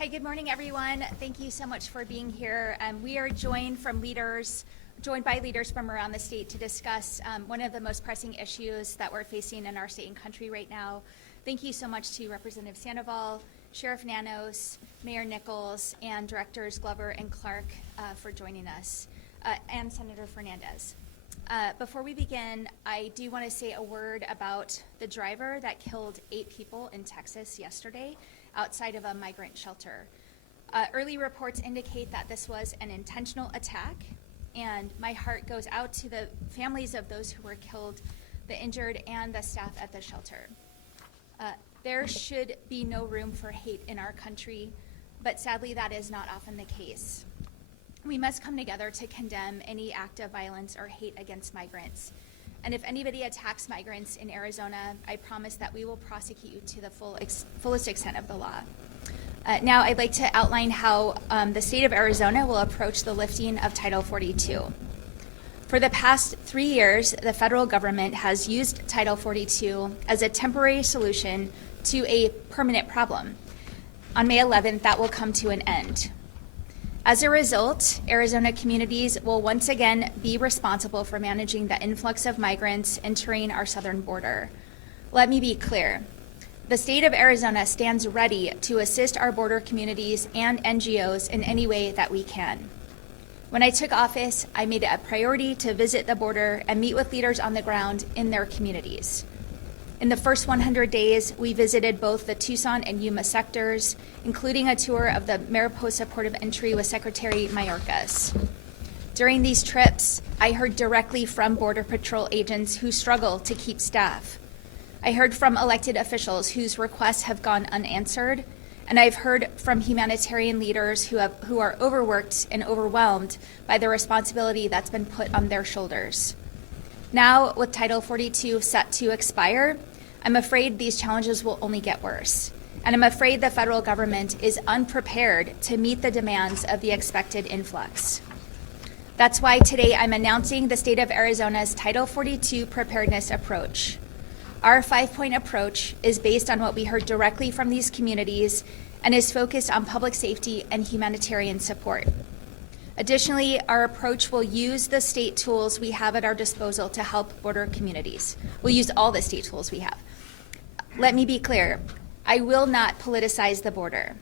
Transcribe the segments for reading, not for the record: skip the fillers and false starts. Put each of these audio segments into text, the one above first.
Hi, good morning, everyone. Thank you so much for being here. We are joined by leaders from around the state to discuss one of the most pressing issues that we're facing in our state and country right now. Thank you so much to Representative Sandoval, Sheriff Nanos, Mayor Nichols, and Directors Glover and Clark for joining us, and Senator Fernandez. Before we begin, I do want to say a word about the driver that killed 8 people in Texas yesterday outside of a migrant shelter. Early reports indicate that this was an intentional attack, and my heart goes out to the families of those who were killed, the injured, and the staff at the shelter. There should be no room for hate in our country, but sadly that is not often the case. We must come together to condemn any act of violence or hate against migrants. And if anybody attacks migrants in Arizona, I promise that we will prosecute you to the fullest extent of the law. Now I'd like to outline how the state of Arizona will approach the lifting of Title 42. For the past 3 years, the federal government has used Title 42 as a temporary solution to a permanent problem. On May 11th, that will come to an end. As a result, Arizona communities will once again be responsible for managing the influx of migrants entering our southern border. Let me be clear. The state of Arizona stands ready to assist our border communities and NGOs in any way that we can. When I took office, I made it a priority to visit the border and meet with leaders on the ground in their communities. In the first 100 days, we visited both the Tucson and Yuma sectors, including a tour of the Mariposa Port of Entry with Secretary Mayorkas. During these trips, I heard directly from Border Patrol agents who struggle to keep staff. I heard from elected officials whose requests have gone unanswered, and I've heard from humanitarian leaders who are overworked and overwhelmed by the responsibility that's been put on their shoulders. Now, with Title 42 set to expire, I'm afraid these challenges will only get worse. And I'm afraid the federal government is unprepared to meet the demands of the expected influx. That's why today I'm announcing the state of Arizona's Title 42 preparedness approach. Our 5-point approach is based on what we heard directly from these communities and is focused on public safety and humanitarian support. Additionally, our approach will use the state tools we have at our disposal to help border communities. We'll use all the state tools we have. Let me be clear, I will not politicize the border.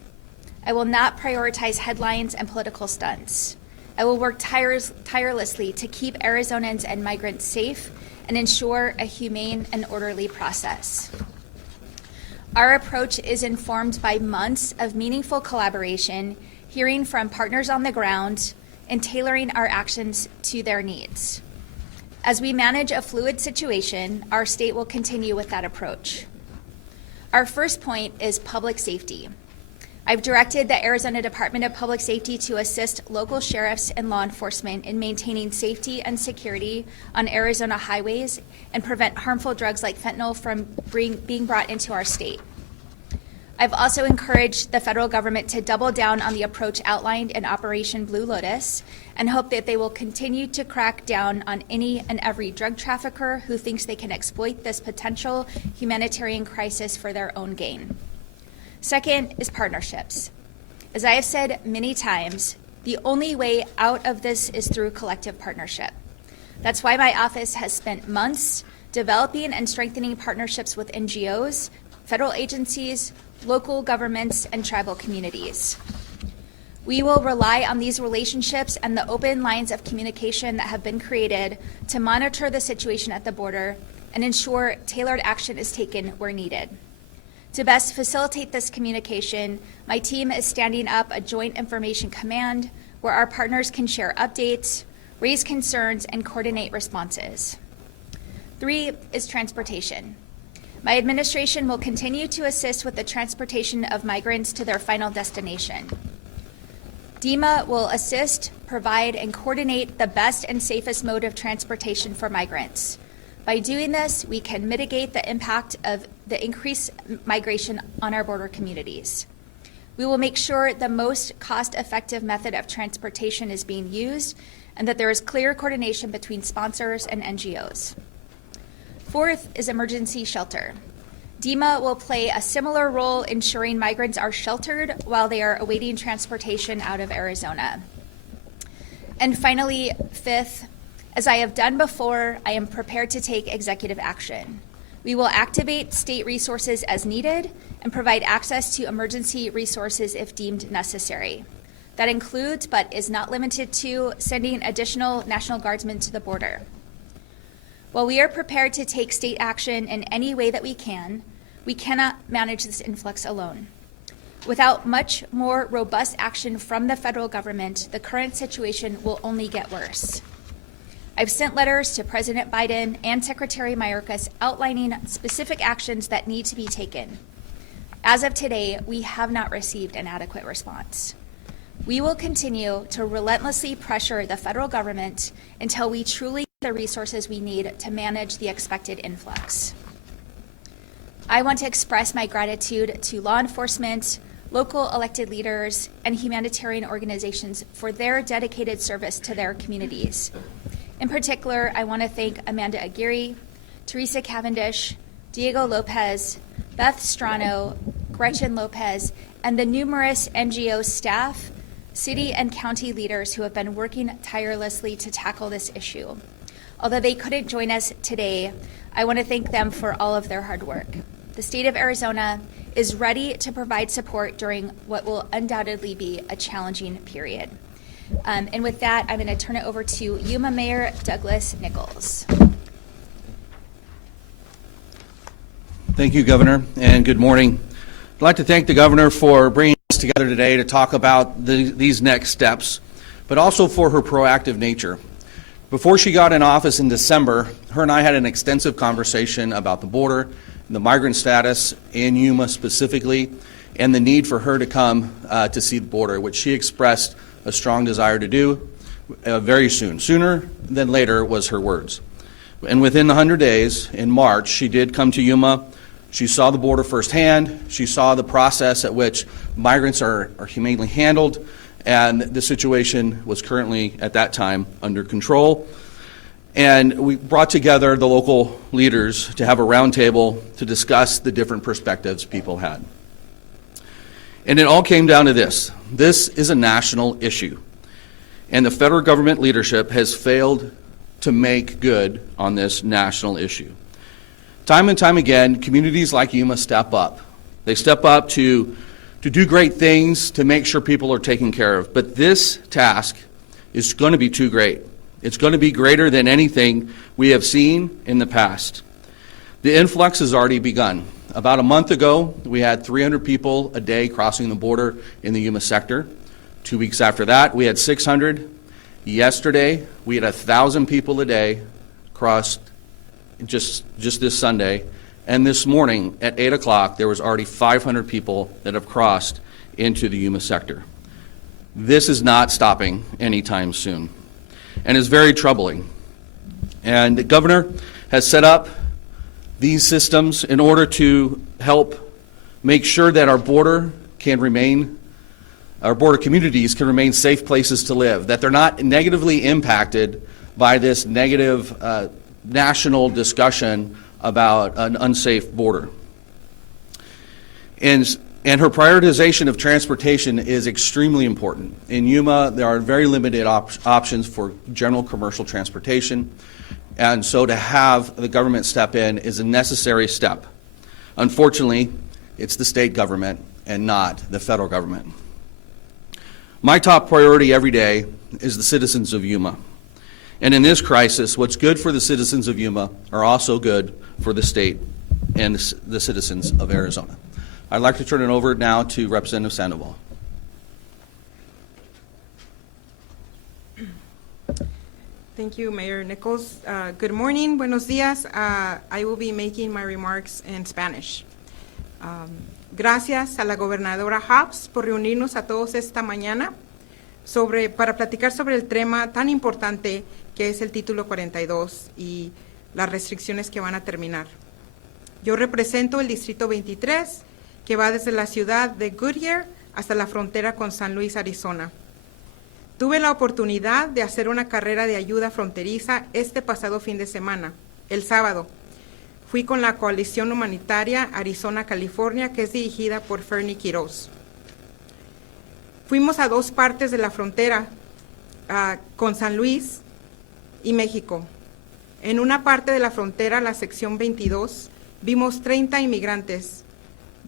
I will not prioritize headlines and political stunts. I will work tirelessly to keep Arizonans and migrants safe and ensure a humane and orderly process. Our approach is informed by months of meaningful collaboration, hearing from partners on the ground, and tailoring our actions to their needs. As we manage a fluid situation, our state will continue with that approach. Our first point is public safety. I've directed the Arizona Department of Public Safety to assist local sheriffs and law enforcement in maintaining safety and security on Arizona highways and prevent harmful drugs like fentanyl from being brought into our state. I've also encouraged the federal government to double down on the approach outlined in Operation Blue Lotus and hope that they will continue to crack down on any and every drug trafficker who thinks they can exploit this potential humanitarian crisis for their own gain. Second is partnerships. As I have said many times, the only way out of this is through collective partnership. That's why my office has spent months developing and strengthening partnerships with NGOs, federal agencies, local governments, and tribal communities. We will rely on these relationships and the open lines of communication that have been created to monitor the situation at the border and ensure tailored action is taken where needed. To best facilitate this communication, my team is standing up a joint information command where our partners can share updates, raise concerns, and coordinate responses. 3 is transportation. My administration will continue to assist with the transportation of migrants to their final destination. DEMA will assist, provide, and coordinate the best and safest mode of transportation for migrants. By doing this, we can mitigate the impact of the increased migration on our border communities. We will make sure the most cost-effective method of transportation is being used and that there is clear coordination between sponsors and NGOs. 4th is emergency shelter. DEMA will play a similar role ensuring migrants are sheltered while they are awaiting transportation out of Arizona. And finally, fifth, as I have done before, I am prepared to take executive action. We will activate state resources as needed and provide access to emergency resources if deemed necessary. That includes, but is not limited to, sending additional National Guardsmen to the border. While we are prepared to take state action in any way that we cannot manage this influx alone. Without much more robust action from the federal government, the current situation will only get worse. I've sent letters to President Biden and Secretary Mayorkas outlining specific actions that need to be taken. As of today, we have not received an adequate response. We will continue to relentlessly pressure the federal government until we truly get the resources we need to manage the expected influx. I want to express my gratitude to law enforcement, local elected leaders, and humanitarian organizations for their dedicated service to their communities. In particular, I want to thank Amanda Aguirre, Teresa Cavendish, Diego Lopez, Beth Strano, Gretchen Lopez, and the numerous NGO staff, city and county leaders who have been working tirelessly to tackle this issue. Although they couldn't join us today, I want to thank them for all of their hard work. The state of Arizona is ready to provide support during what will undoubtedly be a challenging period. And with that, I'm going to turn it over to Yuma Mayor Douglas Nichols. Thank you, Governor, and good morning. I'd like to thank the Governor for bringing us together today to talk about these next steps, but also for her proactive nature. Before she got in office in December, her and I had an extensive conversation about the border, the migrant status in Yuma specifically, and the need for her to come to see the border, which she expressed a strong desire to do very soon. Sooner than later was her words. And within the 100 days, in March, she did come to Yuma. She saw the border firsthand. She saw the process at which migrants are humanely handled, and the situation was currently, at that time, under control. And we brought together the local leaders to have a roundtable to discuss the different perspectives people had. And it all came down to this. This is a national issue, and the federal government leadership has failed to make good on this national issue. Time and time again, communities like Yuma step up. They step up to do great things, to make sure people are taken care of. But this task is going to be too great. It's going to be greater than anything we have seen in the past. The influx has already begun. About a month ago, we had 300 people a day crossing the border in the Yuma sector. 2 weeks after that, we had 600. Yesterday, we had 1,000 people a day crossed just this Sunday. And this morning at 8 o'clock, there was already 500 people that have crossed into the Yuma sector. This is not stopping anytime soon, and is very troubling. And the governor has set up these systems in order to help make sure that our border communities can remain safe places to live, that they're not negatively impacted by this negative national discussion about an unsafe border. And her prioritization of transportation is extremely important. In Yuma, there are very limited options for general commercial transportation, and so to have the government step in is a necessary step. Unfortunately, it's the state government and not the federal government. My top priority every day is the citizens of Yuma. And in this crisis, what's good for the citizens of Yuma are also good for the state and the citizens of Arizona. I'd like to turn it over now to Representative Sandoval. Thank you, Mayor Nichols. Good morning, buenos días. I will be making my remarks in Spanish. Gracias a la gobernadora Hobbs por reunirnos a todos esta mañana para platicar sobre el tema tan importante que es el título 42 y las restricciones que van a terminar. Yo represento el Distrito 23, que va desde la ciudad de Goodyear hasta la frontera con San Luis, Arizona. Tuve la oportunidad de hacer una carrera de ayuda fronteriza este pasado fin de semana, el sábado. Fui con la Coalición Humanitaria Arizona-California, que es dirigida por Fernie Quiroz. Fuimos a dos partes de la frontera, con San Luis y México. En una parte de la frontera, la sección 22, vimos 30 inmigrantes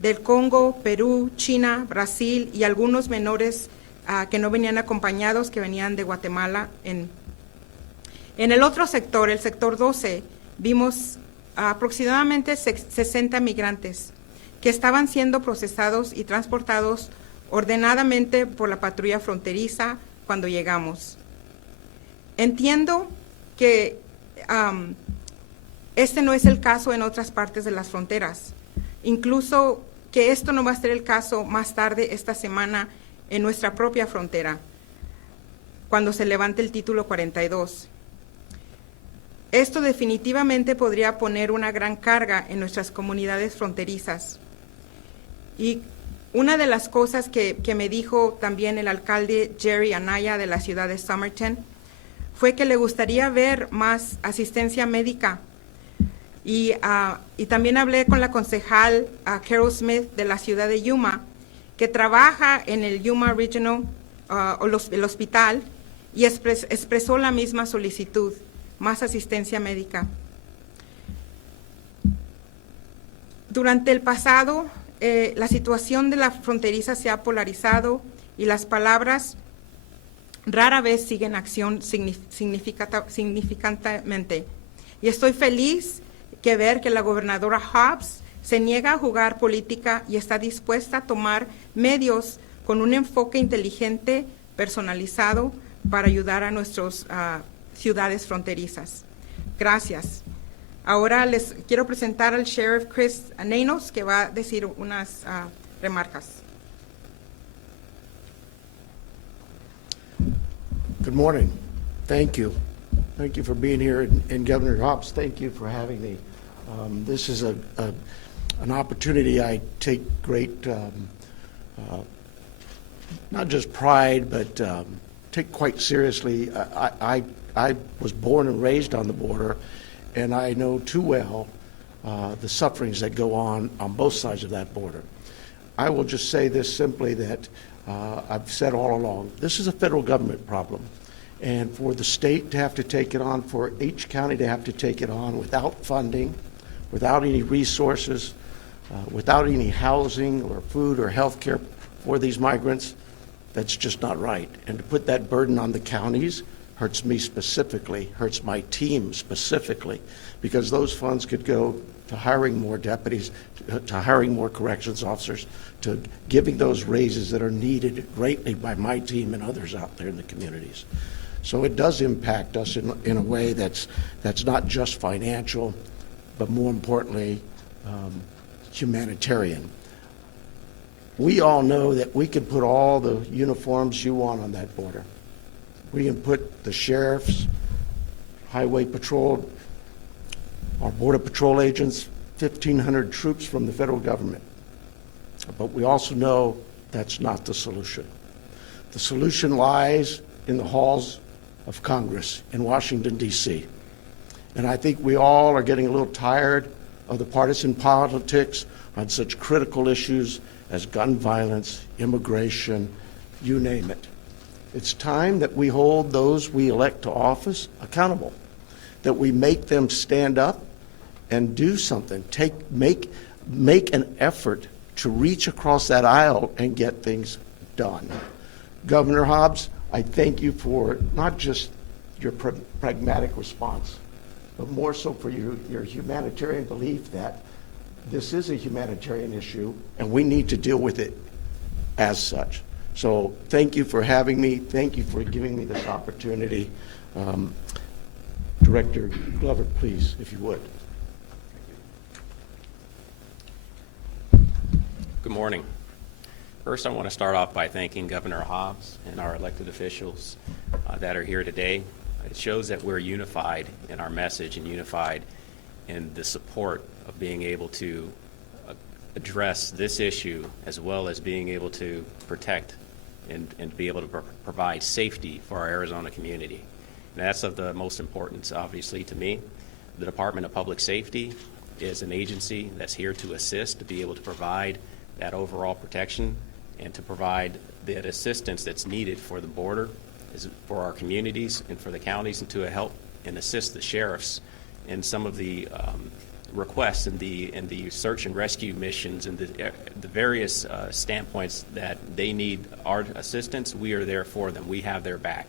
del Congo, Perú, China, Brasil y algunos menores que no venían acompañados, que venían de Guatemala. En el otro sector, el sector 12, vimos aproximadamente 60 migrantes que estaban siendo procesados y transportados ordenadamente por la patrulla fronteriza cuando llegamos. Entiendo que este no es el caso en otras partes de las fronteras, incluso que esto no va a ser el caso más tarde esta semana en nuestra propia frontera, cuando se levante el título 42. Esto definitivamente podría poner una gran carga en nuestras comunidades fronterizas. Y una de las cosas que me dijo también el alcalde Jerry Anaya de la ciudad de Somerton fue que le gustaría ver más asistencia médica. Y también hablé con la concejal Carol Smith de la ciudad de Yuma, que trabaja en el Yuma Regional, el hospital, y expresó la misma solicitud, más asistencia médica. Durante el pasado, la situación de la fronteriza se ha polarizado y las palabras rara vez siguen acción significativamente. Y estoy feliz que ver que la gobernadora Hobbs se niega a jugar política y está dispuesta a tomar medios con un enfoque inteligente, personalizado, para ayudar a nuestras ciudades fronterizas. Gracias. Ahora les quiero presentar al Sheriff Chris Nenos, que va a decir unas remarcas. Good morning. Thank you. Thank you for being here. And Governor Hobbs, thank you for having me. This is an opportunity I take great, not just pride, but take quite seriously. I was born and raised on the border, and I know too well the sufferings that go on both sides of that border. I will just say this simply, that I've said all along, this is a federal government problem. And for the state to have to take it on, for each county to have to take it on without funding, without any resources, without any housing or food or health care for these migrants, that's just not right. And to put that burden on the counties hurts me specifically, hurts my team specifically, because those funds could go to hiring more deputies, to hiring more corrections officers, to giving those raises that are needed greatly by my team and others out there in the communities. So it does impact us in a way that's not just financial, but more importantly, humanitarian. We all know that we can put all the uniforms you want on that border. We can put the sheriffs, highway patrol, our border patrol agents, 1,500 troops from the federal government. But we also know that's not the solution. The solution lies in the halls of Congress in Washington, D.C. And I think we all are getting a little tired of the partisan politics on such critical issues as gun violence, immigration, you name it. It's time that we hold those we elect to office accountable, that we make them stand up and do something, make an effort to reach across that aisle and get things done. Governor Hobbs, I thank you for not just your pragmatic response, but more so for your humanitarian belief that this is a humanitarian issue and we need to deal with it as such. So thank you for having me. Thank you for giving me this opportunity. Director Glover, please, if you would. Good morning. First, I want to start off by thanking Governor Hobbs and our elected officials that are here today. It shows that we're unified in our message and unified in the support of being able to address this issue, as well as being able to protect and be able to provide safety for our Arizona community. And that's of the most importance, obviously, to me. The Department of Public Safety is an agency that's here to assist, to be able to provide that overall protection and to provide that assistance that's needed for the border, for our communities and for the counties, and to help and assist the sheriffs in some of the requests and the search and rescue missions and the various standpoints that they need our assistance. We are there for them. We have their back.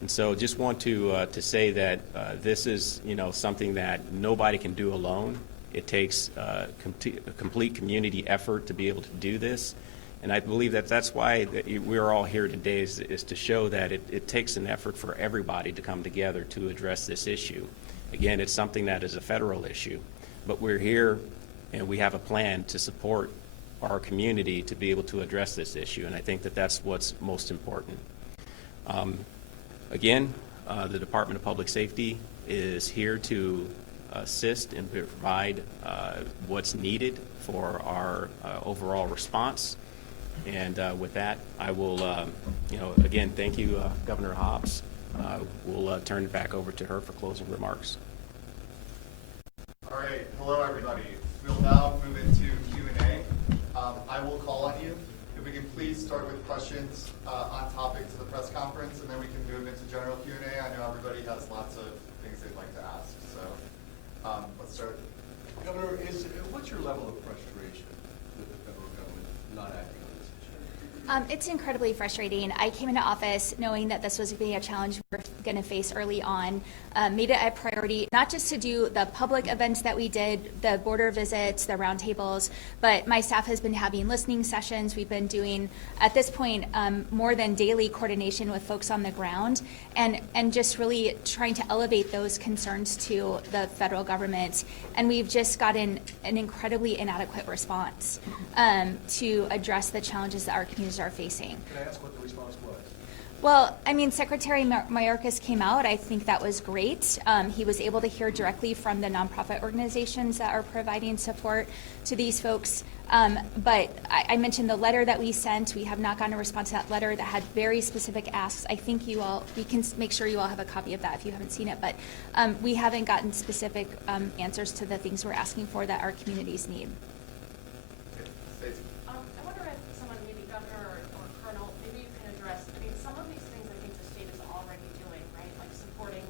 And so just want to say that this is, something that nobody can do alone. It takes a complete community effort to be able to do this. And I believe that that's why we're all here today is to show that it takes an effort for everybody to come together to address this issue. Again, it's something that is a federal issue, but we're here and we have a plan to support our community to be able to address this issue. And I think that that's what's most important. Again, the Department of Public Safety is here to assist and provide what's needed for our overall response. And with that, I will, again, thank you, Governor Hobbs. We'll turn it back over to her for closing remarks. All right. Hello, everybody. We'll now move into Q&A. I will call on you. If we can please start with questions on topic to the press conference, and then we can move into general Q&A. I know everybody has lots of things they'd like to ask. So let's start. Governor, what's your level of frustration with the federal government not acting on this issue? It's incredibly frustrating. I came into office knowing that this was going to be a challenge we're going to face early on. Made it a priority, not just to do the public events that we did, the border visits, the roundtables, but my staff has been having listening sessions. We've been doing, at this point, more than daily coordination with folks on the ground, and just really trying to elevate those concerns to the federal government. And we've just gotten an incredibly inadequate response to address the challenges that our communities are facing. Can I ask what the response was? Well, I mean, Secretary Mayorkas came out. I think that was great. He was able to hear directly from the nonprofit organizations that are providing support to these folks. But I mentioned the letter that we sent. We have not gotten a response to that letter that had very specific asks. I think we can make sure you all have a copy of that if you haven't seen it. But we haven't gotten specific answers to the things we're asking for that our communities need. I wonder if someone, maybe Governor or Colonel, maybe you can address, I mean, some of these things I think the state is already doing, right? Like supporting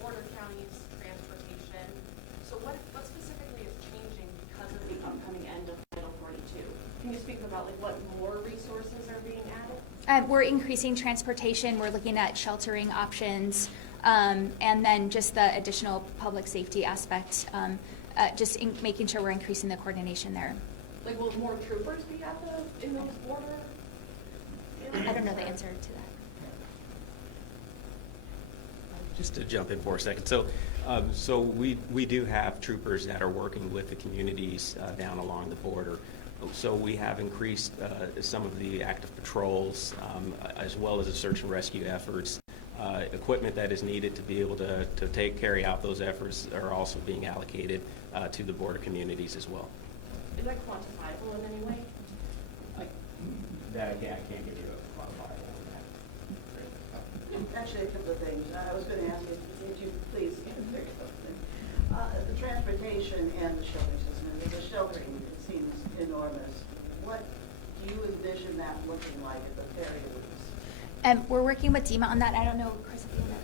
border counties, transportation. So what specifically is changing because of the upcoming end of Title 42? Can you speak about like what more resources are being added? We're increasing transportation. We're looking at sheltering options, and then just the additional public safety aspect, making sure we're increasing the coordination there. Like will more troopers be in those border areas? I don't know the answer to that. Just to jump in for a second. So we do have troopers that are working with the communities down along the border. So we have increased some of the active patrols as well as the search and rescue efforts. Equipment that is needed to be able to carry out those efforts are also being allocated to the border communities as well. Is that quantifiable in any way? I can't give you a quantifiable on that. Actually, a couple of things. I was going to ask you, if you please figure something. The transportation and the shelter system. The sheltering, it seems enormous. What do you envision that looking like at the ferry lease? We're working with DEMA on that. I don't know, Chris, if you want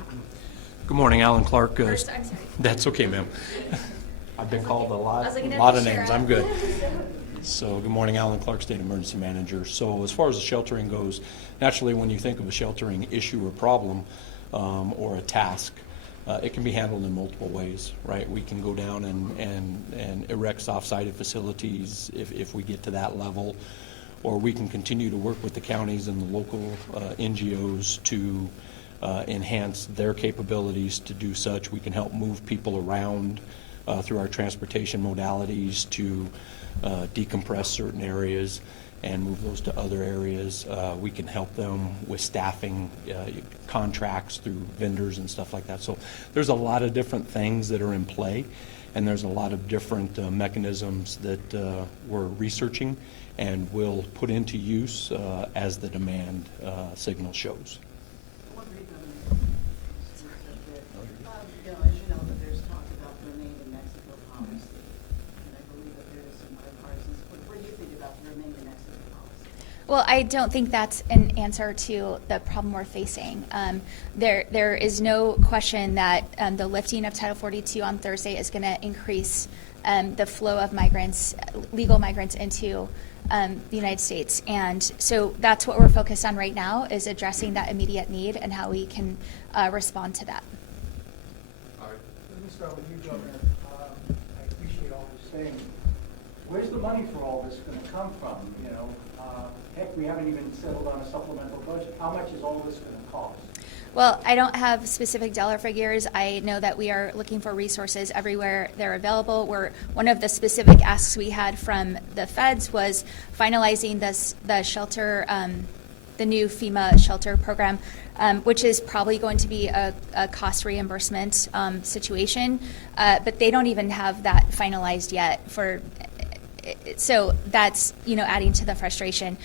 to. Good morning, Alan Clark. First, I'm sorry. That's okay, ma'am. I've been called a I was looking at lot the of names. sheriff. I'm good. So, good morning, Alan Clark, State Emergency Manager. So, as far as the sheltering goes, naturally, when you think of a sheltering issue or problem or a task, it can be handled in multiple ways, right? We can go down and erect soft-sided facilities if we get to that level, or we can continue to work with the counties and the local NGOs to enhance their capabilities to do such. We can help move people around through our transportation modalities to decompress certain areas and move those to other areas. We can help them with staffing contracts through vendors and stuff like that. So there's a lot of different things that are in play, and there's a lot of different mechanisms that we're researching and will put into use as the demand signal shows. One reason I'm as you know, that there's talk about the remain in Mexico Well, I don't think that's an answer to the problem we're facing. There is no question that the lifting of Title 42 on Thursday is going to increase the flow of migrants, legal migrants into the United States. And so that's what we're focused on right now, is addressing that immediate need and how we can respond to that. All right. Let me start with you, Governor. I appreciate all you're saying. Where's the money for all this going to come from? You know, heck, we haven't even settled on a supplemental budget. How much is all this going to cost? Well, I don't have specific dollar figures. I know that we are looking for resources everywhere they're available. One of the specific asks we had from the feds was finalizing the shelter, the new FEMA shelter program, which is probably going to be a cost reimbursement situation, but they don't even have that finalized yet so that's, adding to the frustration.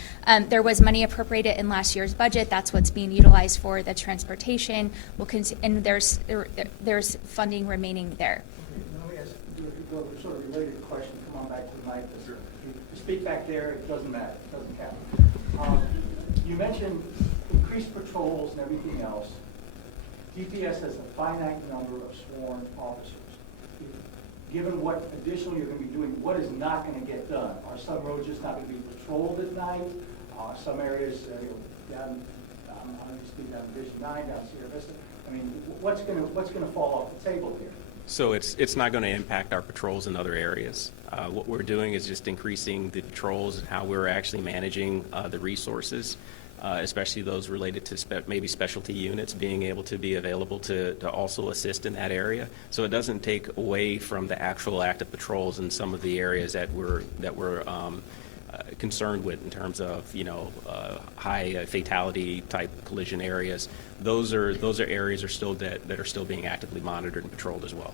There was money appropriated in last year's budget. That's what's being utilized for the transportation. And there's funding remaining there. Okay, let me ask you a sort of related question. Come on back to the mic. You speak back there, it doesn't matter. It doesn't count. You mentioned increased patrols and everything else. DPS has a finite number of sworn officers. Given what additionally you're going to be doing, what is not going to get done? Are some roads just not going to be patrolled at night? Some areas, down, I'm going to speak down Division 9, down Sierra Vista. I mean, what's going to fall off the table here? So it's not going to impact our patrols in other areas. What we're doing is just increasing the patrols and how we're actually managing the resources, especially those related to maybe specialty units being able to be available to also assist in that area. So it doesn't take away from the actual active patrols in some of the areas that we're concerned with in terms of high fatality type collision areas. Those are areas that are still being actively monitored and patrolled as well.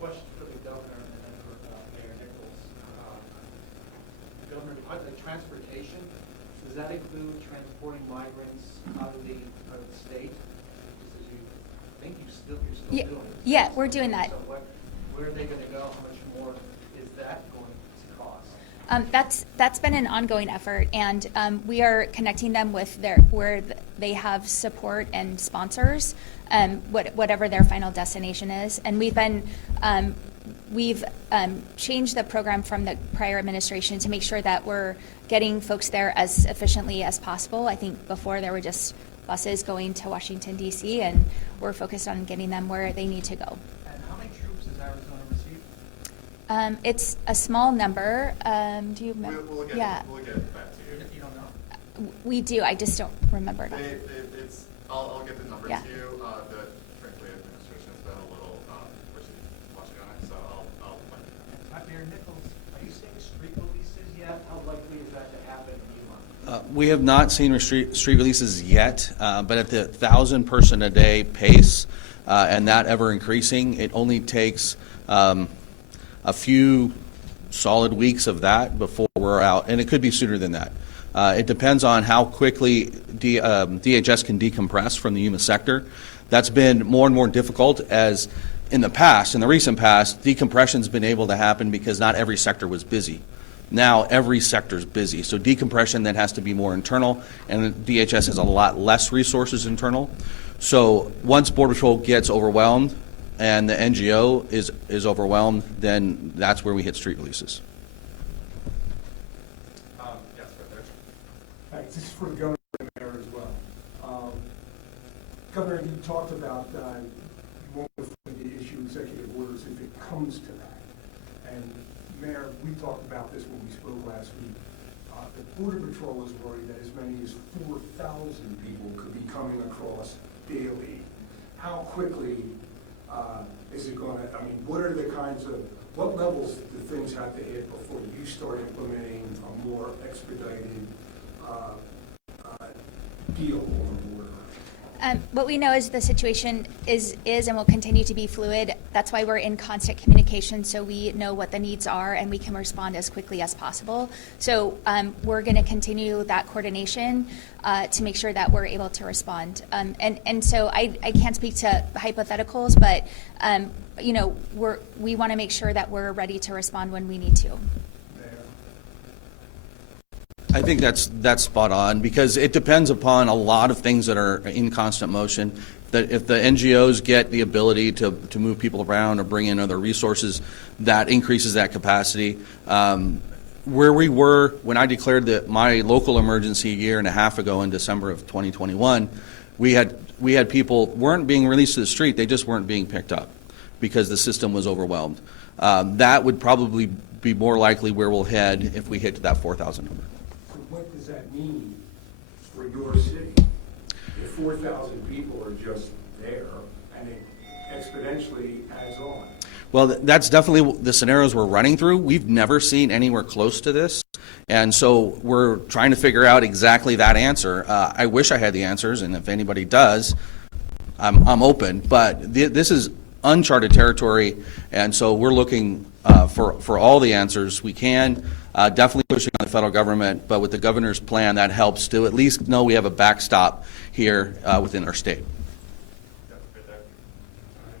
Question for the governor and then for Mayor Nichols. Governor, the transportation, does that include transporting migrants out of the state? Because I think you're still doing it. Yeah, we're doing that. So where are they going to go? How much more is that going to cost? That's been an ongoing effort, and we are connecting them with where they have support and sponsors, whatever their final destination is. And we've changed the program from the prior administration to make sure that we're getting folks there as efficiently as possible. I think before there were just buses going to Washington, D.C., and we're focused on getting them where they need to go. And how many troops does Arizona receive? It's a small number. Do you remember? We'll get Yeah, back to you. You don't know? we do. I just don't remember it. I'll get the number Yeah. to you. The frankly administration's been a little watching on it, so I'll let you know. Mayor Nichols, are you seeing street releases yet? How likely is that to happen in Yuma? We have not seen street releases yet, but at the 1,000-person-a-day pace, and that ever increasing, it only takes a few solid weeks of that before we're out, and it could be sooner than that. It depends on how quickly DHS can decompress from the Yuma sector. That's been more and more difficult as in the recent past, decompression's been able to happen because not every sector was busy. Now every sector's busy, so decompression then has to be more internal, and DHS has a lot less resources internal. So once Border Patrol gets overwhelmed and the NGO is overwhelmed, then that's where we hit street releases. Yes, right there. Thanks. This is for the governor and the mayor as well. Governor, you talked about you won't issue executive orders if it comes to that. And Mayor, we talked about this when we spoke last week. The Border Patrol is worried that as many as 4,000 people could be coming across daily. How quickly is it going to, what are the what levels do things have to hit before you start implementing a more expedited deal on the border? What we know is the situation is and will continue to be fluid. That's why we're in constant communication, so we know what the needs are and we can respond as quickly as possible. So we're going to continue that coordination to make sure that we're able to respond. And so I can't speak to hypotheticals, but we want to make sure that we're ready to respond when we need to. Mayor, I think that's spot on, because it depends upon a lot of things that are in constant motion. That if the NGOs get the ability to move people around or bring in other resources, that increases that capacity. Where we were when I declared my local emergency a year and a half ago in December of 2021, we had people weren't being released to the street; they just weren't being picked up because the system was overwhelmed. That would probably be more likely where we'll head if we hit to that 4,000 number. So what does that mean for your city? If 4,000 people are just there and it exponentially adds on? Well, that's definitely the scenarios we're running through. We've never seen anywhere close to this. And so we're trying to figure out exactly that answer. I wish I had the answers, and if anybody does, I'm open. But this is uncharted territory, and so we're looking for all the answers we can. Definitely pushing on the federal government, but with the governor's plan, that helps to at least know we have a backstop here within our state.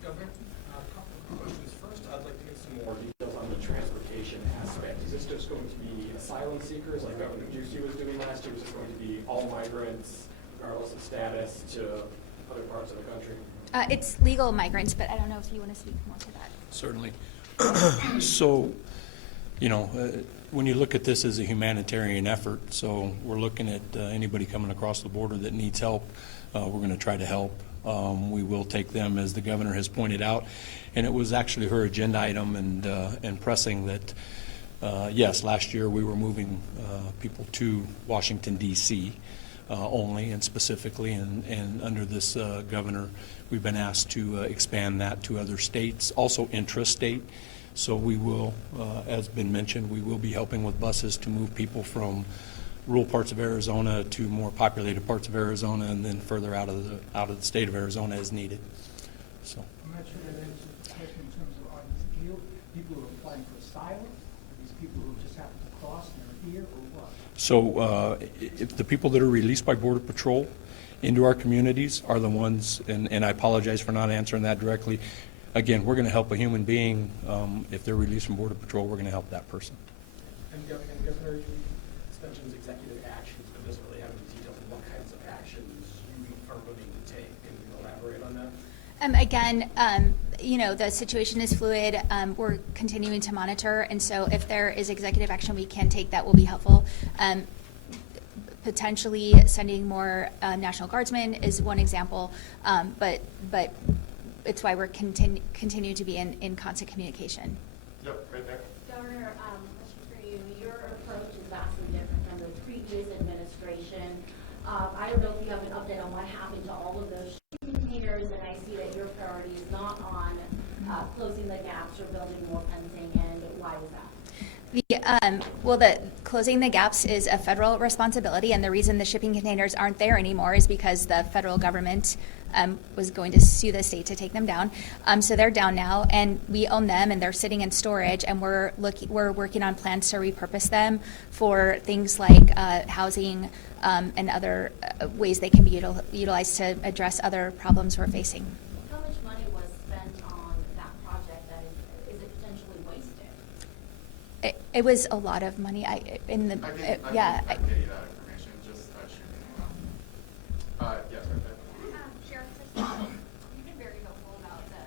Governor, a couple of questions. First, I'd like to get some more details on the transportation aspect. Is this just going to be asylum seekers like Governor Ducey was doing last year? Is this going to be all migrants, regardless of status, to other parts of the country? It's legal migrants, but I don't know if you want to speak more to that. Certainly. So, when you look at this as a humanitarian effort, so we're looking at anybody coming across the border that needs help, we're going to try to help. We will take them, as the governor has pointed out, and it was actually her agenda item and pressing that, yes, last year we were moving people to Washington, D.C. Only and specifically, and under this governor, we've been asked to expand that to other states, also intrastate. So we will, as been mentioned, we will be helping with buses to move people from rural parts of Arizona to more populated parts of Arizona, and then further out of the state of Arizona as needed. So. I'm not sure that answers the question in terms of are these people who are applying for asylum, are these people who just happen to cross and are here, or what? So if the people that are released by Border Patrol into our communities are the ones, and I apologize for not answering that directly. Again, we're going to help a human being. If they're released from Border Patrol, we're going to help that person. And Governor, you mentioned executive actions, but doesn't really have any details on what kinds of actions you are willing to take. Can you elaborate on that? Again, the situation is fluid. We're continuing to monitor, and so if there is executive action we can take, that will be helpful. Potentially sending more National Guardsmen is one example, but it's why we're continue to be in constant communication. Yep, right there. Governor, question for you. Your approach is vastly different from the previous administration. I don't know if you have an update on what happened to all of those shipping containers, and I see that your priority is not on closing the gaps or building more fencing, and why is that? The closing the gaps is a federal responsibility, and the reason the shipping containers aren't there anymore is because the federal government was going to sue the state to take them down. So they're down now, and we own them, and they're sitting in storage, and we're working on plans to repurpose them for things like housing and other ways they can be utilized to address other problems we're facing. How much money was spent on that project that is it potentially wasted? It was a lot of money. I can get you that information, just shooting around. Yes, right there. Sheriff, you've been very vocal about the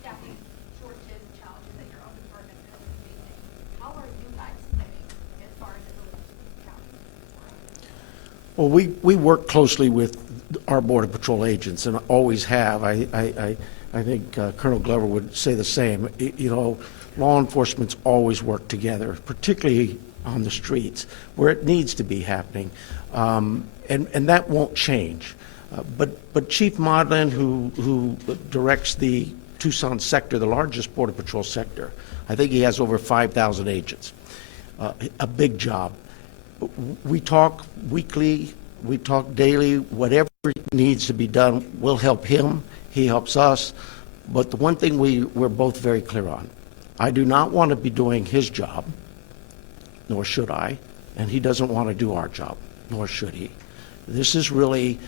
staffing shortages and challenges that your own department is facing. How are you guys living as far as it relates to these challenges? Well, we work closely with our Border Patrol agents and always have. I think Colonel Glover would say the same. Law enforcement's always worked together, particularly on the streets where it needs to be happening, and that won't change. But Chief Modlin, who directs the Tucson sector, the largest Border Patrol sector, I think he has over 5,000 agents. A big job. We talk weekly, we talk daily. Whatever needs to be done, we'll help him. He helps us. But the one thing we're both very clear on, I do not want to be doing his job, nor should I, and he doesn't want to do our job, nor should he. This is really,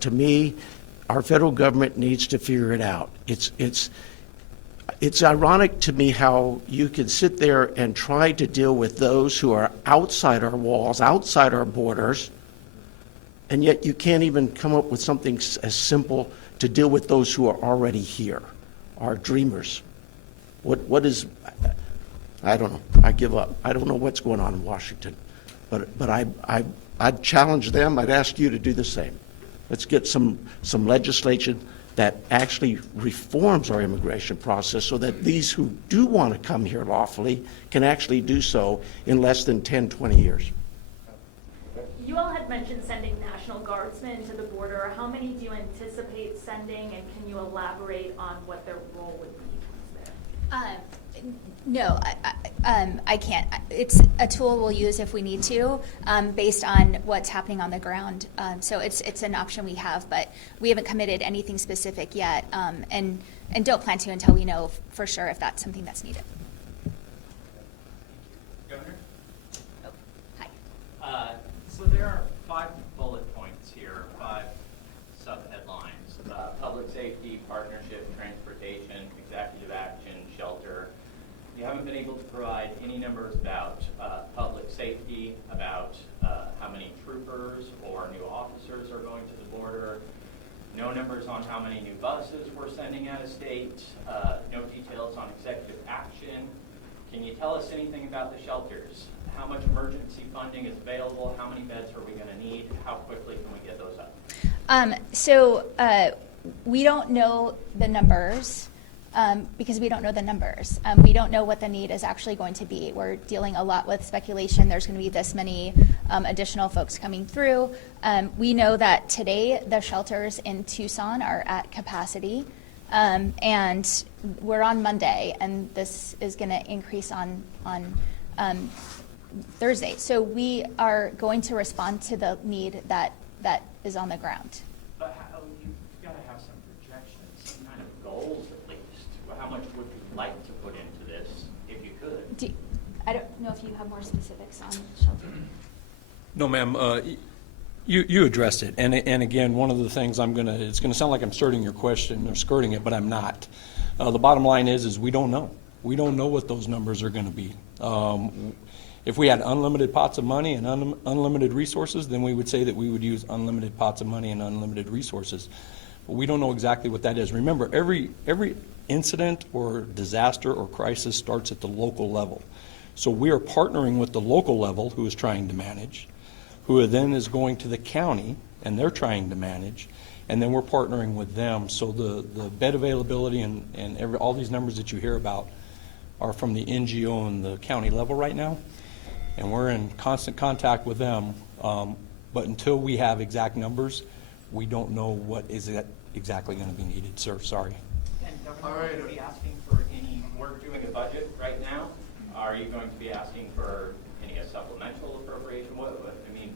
to me, our federal government needs to figure it out. it's ironic to me how you can sit there and try to deal with those who are outside our walls, outside our borders, and yet you can't even come up with something as simple to deal with those who are already here, our dreamers. What is, I don't know, I give up. I don't know what's going on in Washington, but I'd challenge them, I'd ask you to do the same. Let's get some legislation that actually reforms our immigration process so that these who do want to come here lawfully can actually do so in less than 10, 20 years. You all had mentioned sending National Guardsmen to the border. How many do you anticipate sending, and can you elaborate on what their role would be there? No, I can't. It's a tool we'll use if we need to, based on what's happening on the ground. So it's an option we have, but we haven't committed anything specific yet, and don't plan to until we know for sure if that's something that's needed. Governor? Oh, hi. So there are 5 bullet points here, 5 sub-headlines. Public safety, partnership, transportation, executive action, shelter. You haven't been able to provide any numbers about public safety, about how many troopers or new officers are going to the border, no numbers on how many new buses we're sending out of state, no details on executive action. Can you tell us anything about the shelters? How much emergency funding is available? How many beds are we going to need? How quickly can we get those up? So we don't know the numbers. Because we don't know the numbers. We don't know what the need is actually going to be. We're dealing a lot with speculation. There's going to be this many additional folks coming through. We know that today the shelters in Tucson are at capacity, and we're on Monday, and this is going to increase on Thursday. So we are going to respond to the need that is on the ground. But you've got to have some projections, some kind of goals at least. How much would you like to put into this, if you could? I don't know if you have more specifics on shelter. No, ma'am. You addressed it, and again, one of the things it's gonna sound like I'm skirting your question or skirting it, but I'm not. The bottom line is we don't know. We don't know what those numbers are going to be. If we had unlimited pots of money and unlimited resources, then we would say that we would use unlimited pots of money and unlimited resources. But we don't know exactly what that is. Remember, every incident or disaster or crisis starts at the local level. So we are partnering with the local level who is trying to manage, who then is going to the county and they're trying to manage, and then we're partnering with them. So the bed availability and all these numbers that you hear about are from the NGO and the county level right now, and we're in constant contact with them. But until we have exact numbers, we don't know what is exactly going to be needed, sir. Sorry. And Governor, are you going to be asking for any, we're doing a budget right now. Are you going to be asking for any supplemental appropriation? I mean,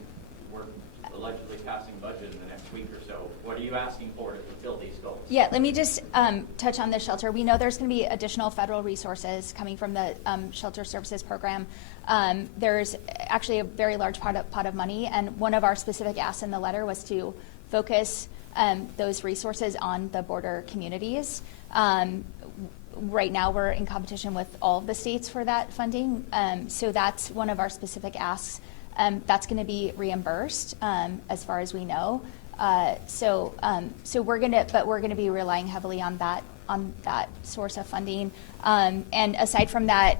we're allegedly passing budget in the next week or so. What are you asking for to fulfill these goals? Yeah, let me just touch on the shelter. We know there's going to be additional federal resources coming from the Shelter Services Program. There's actually a very large pot of money, and one of our specific asks in the letter was to focus those resources on the border communities. Right now we're in competition with all of the states for that funding, so that's one of our specific asks. That's going to be reimbursed as far as we know. So we're going to be relying heavily on that source of funding. And aside from that,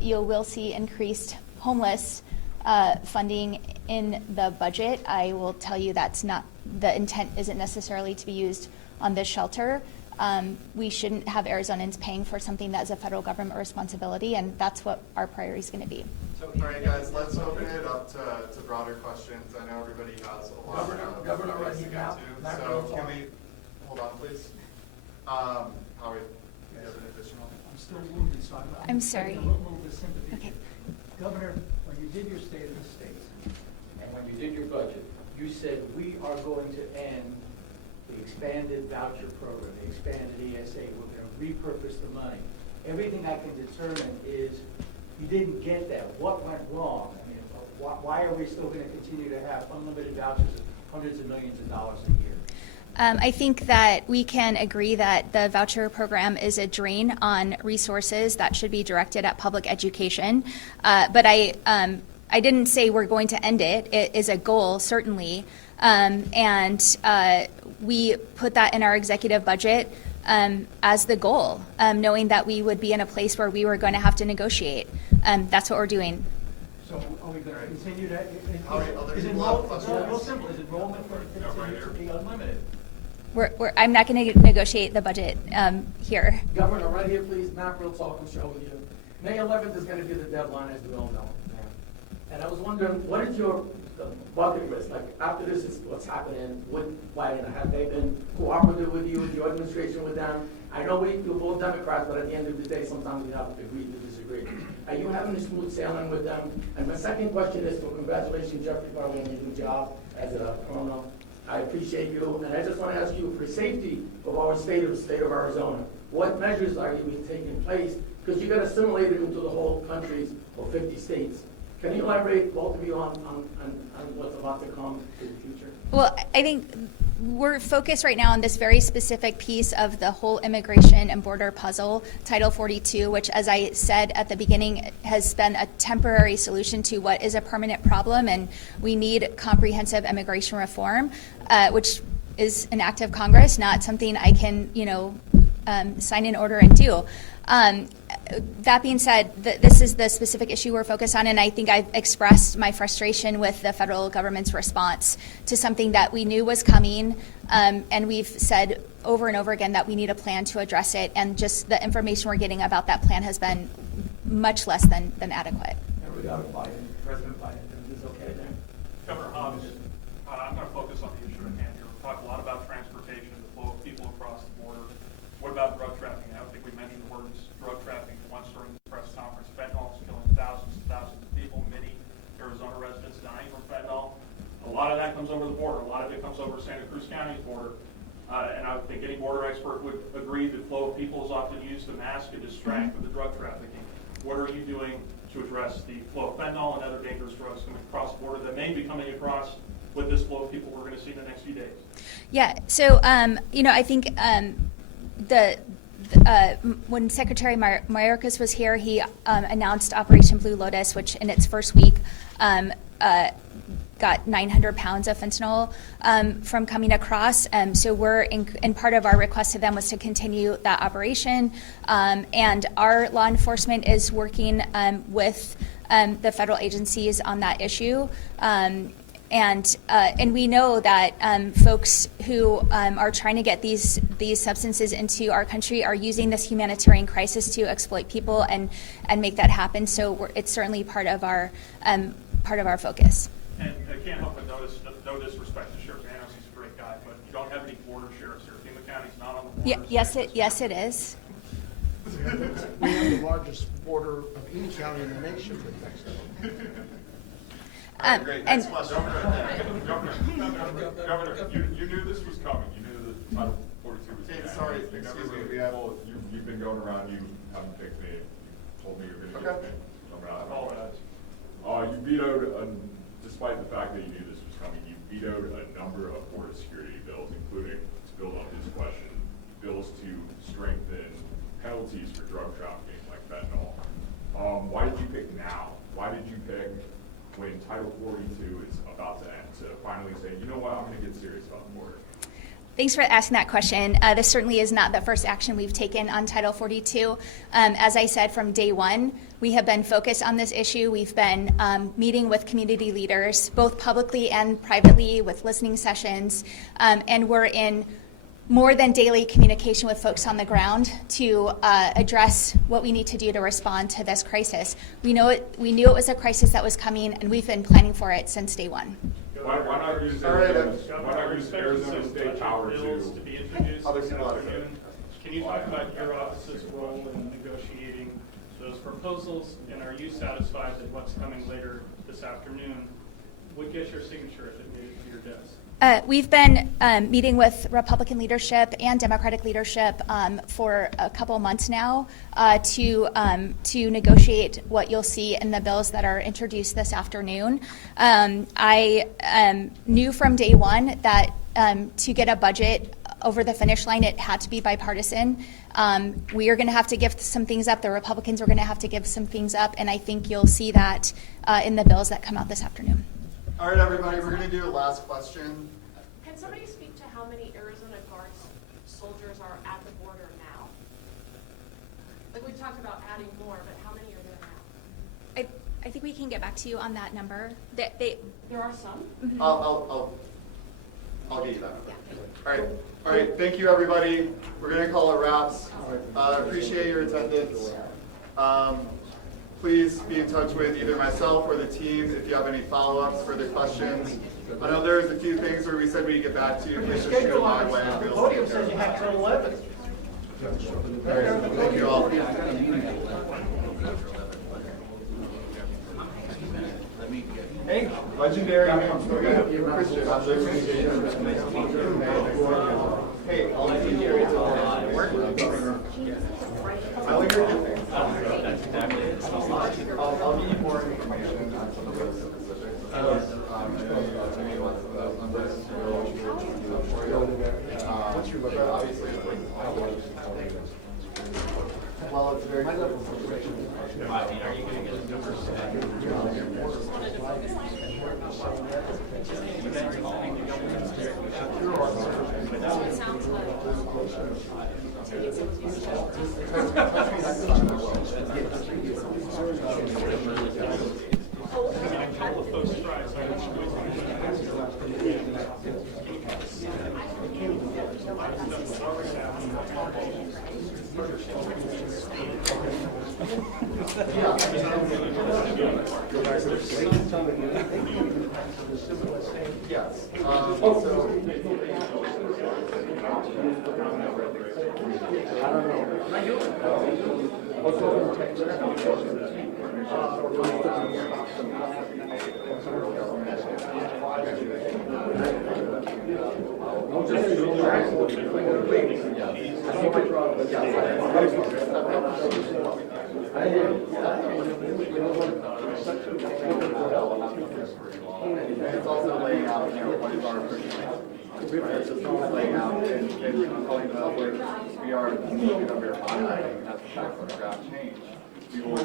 you will see increased homeless funding in the budget. I will tell you that's not the intent. Isn't necessarily to be used on this shelter. We shouldn't have Arizonans paying for something that is a federal government responsibility, and that's what our priority is going to be. All right, guys, let's open it up to broader questions. I know everybody has a lot Governor, of right, you got so can we, hold on, please. Howard, you have an additional? I'm still wounded, so I'm sorry. taking a little bit of sympathy. Okay. Governor, when you did your State of the State, and when you did your budget, you said we are going to end the expanded voucher program, the expanded ESA. We're going to repurpose the money. Everything I can determine is you didn't get that. What went wrong? I mean, why are we still going to continue to have unlimited vouchers of hundreds of millions of dollars a year? I think that we can agree that the voucher program is a drain on resources that should be directed at public education. But I didn't say we're going to end it. It is a goal, certainly. We put that in our executive budget as the goal, knowing that we would be in a place where we were going to have to negotiate. That's what we're doing. So are we going to continue that? All right, Is enrollment, real simple, is enrollment going to continue to be unlimited? I'm not going to negotiate the budget here. Governor, right here, please, not real talk, I'm showing you. May 11th is going to be the deadline, as we all know. And I was wondering, what is your bucket list? Like, after this is what's happening, have they been cooperative with you, with your administration, with them? I know we're both Democrats, but at the end of the day, sometimes we have to agree to disagree. Are you having a smooth sailing with them? And my second question is, for congratulations, Jeffrey, for your new job as a colonel. I appreciate you, and I just want to ask you, for safety of our state of Arizona, what measures are you taking place? Because you got assimilated into the whole countries of 50 states. Can you elaborate, both of you, on what's about to come in the future? Well, I think we're focused right now on this very specific piece of the whole immigration and border puzzle, Title 42, which, as I said at the beginning, has been a temporary solution to what is a permanent problem, and we need comprehensive immigration reform, which is an act of Congress, not something I can, sign an order and do. That being said, this is the specific issue we're focused on, and I think I've expressed my frustration with the federal government's response to something that we knew was coming, and we've said over and over again that we need a plan to address it, and just the information we're getting about that plan has been much less than adequate. And we got Biden, President Biden, is okay there? Governor Hobbs, I'm going to focus on the issue at hand here. We talk a lot about transportation, the flow of people across the border. What about drug trafficking? I don't think we mentioned the words drug trafficking once during the press conference. Fentanyl is killing thousands and thousands of people, many Arizona residents dying from fentanyl. A lot of that comes over the border. A lot of it comes over Santa Cruz County's border. And I think any border expert would agree the flow of people is often used to mask and distract with the drug trafficking. What are you doing to address the flow of fentanyl and other dangerous drugs coming across the border that may be coming across with this flow of people we're going to see in the next few days? Yeah, so, I think when Secretary Mayorkas was here, he announced Operation Blue Lotus, which in its first week got 900 pounds of fentanyl from coming across. So we're in part of our request to them was to continue that operation. And our law enforcement is working with the federal agencies on that issue. And we know that folks who are trying to get these substances into our country are using this humanitarian crisis to exploit people and make that happen. So it's certainly part of our focus. And I can't help but notice, no disrespect to Sheriff Manos, he's a great guy, but you don't have any border sheriffs here. FEMA County's not on the border. Yes, it is. We have the largest border of any county in the nation with Mexico. All right, great. Next question. Governor, you knew this was coming. You knew that Title 42 was coming. Sorry, excuse me. You've been going around. You haven't picked me. You told me you're going to get me. You vetoed, despite the fact that you knew this was coming, you vetoed a number of border security bills, including, to build on his question, bills to strengthen penalties for drug trafficking, like fentanyl. Why did you pick now? Why did you pick when Title 42 is about to end, to finally say, you know what, I'm going to get serious about the border? Thanks for asking that question. This certainly is not the first action we've taken on Title 42. As I said, from day one, we have been focused on this issue. We've been meeting with community leaders, both publicly and privately, with listening sessions, and we're in more than daily communication with folks on the ground to address what we need to do to respond to this crisis. We knew it was a crisis that was coming, and we've been planning for it since day one. Why not use Arizona State power bills to be introduced this afternoon? Can you talk about your office's role in negotiating those proposals, and are you satisfied that what's coming later this afternoon would get your signature if it made it to your desk? We've been meeting with Republican leadership and Democratic leadership for a couple of months now to negotiate what you'll see in the bills that are introduced this afternoon. I knew from day one that to get a budget over the finish line, it had to be bipartisan. We are going to have to give some things up. The Republicans are going to have to give some things up, and I think you'll see that in the bills that come out this afternoon. All right, everybody, we're going to do a last question. Can somebody speak to how many Arizona Guards soldiers are at the border now? Like, we talked about adding more, but how many are there now? I think we can get back to you on that number. There are some? I'll get you that number. All right, thank you, everybody. We're going to call it wraps. Appreciate your attendance. Please be in touch with either myself or the team if you have any follow-ups, further questions. I know there's a few things where we said we'd get back to you. Please just shoot my way. The podium says you have till 11. All right, thank you all. Hey, legendary Christian. Hey, I'll let you hear it. I like your thing. That's exactly it. I'll give you more information on some of those specifics. What's your budget? Obviously, well, it's very. I mean, are you going to get the numbers? Yes. It's also laying out, what is our it's laying out and telling the public we are highlighting that's the fact of draft change. We will